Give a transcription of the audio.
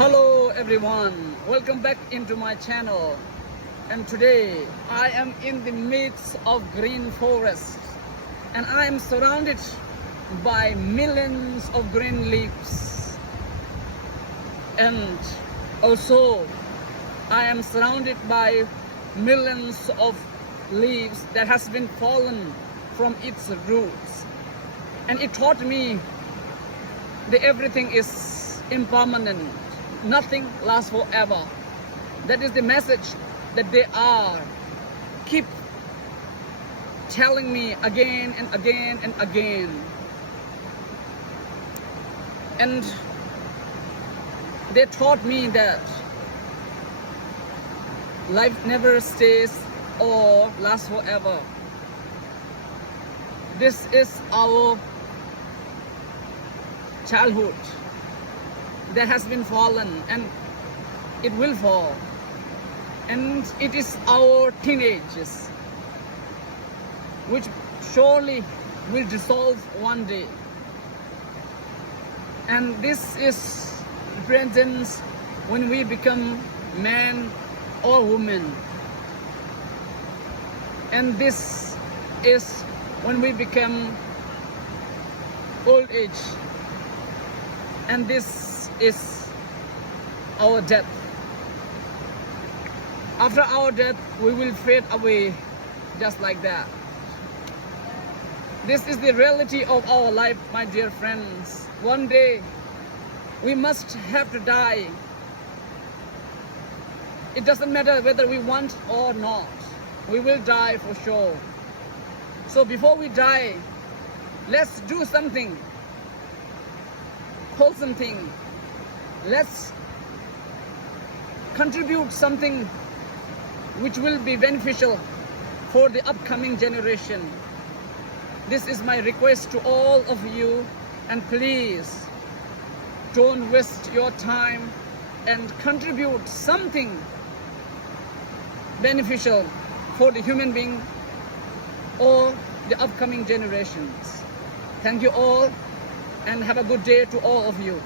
Hello everyone, welcome back into my channel. And today I am in the midst of green forest and I am surrounded by millions of green leaves. And also I am surrounded by millions of leaves that has been fallen from its roots. And it taught me that everything is impermanent. Nothing lasts forever. That is the message that they are keep telling me again and again and again. And they taught me that life never stays or lasts forever. This is our childhood that has been fallen and it will fall, and it is our teenagers which surely will dissolve one day, and this is represents when we become man or woman, and this is when we become old age, and this is our death. After our death, we will fade away just like that. This is the reality of our life, my dear friends. One day, we must have to die. It doesn't matter whether we want or not. We will die for sure. So before we die, let's do something, wholesome thing. Let's contribute something which will be beneficial for the upcoming generation. This is my request to all of you, and please don't waste your time and contribute something beneficial for the human being or the upcoming generations. Thank you all and have a good day to all of you.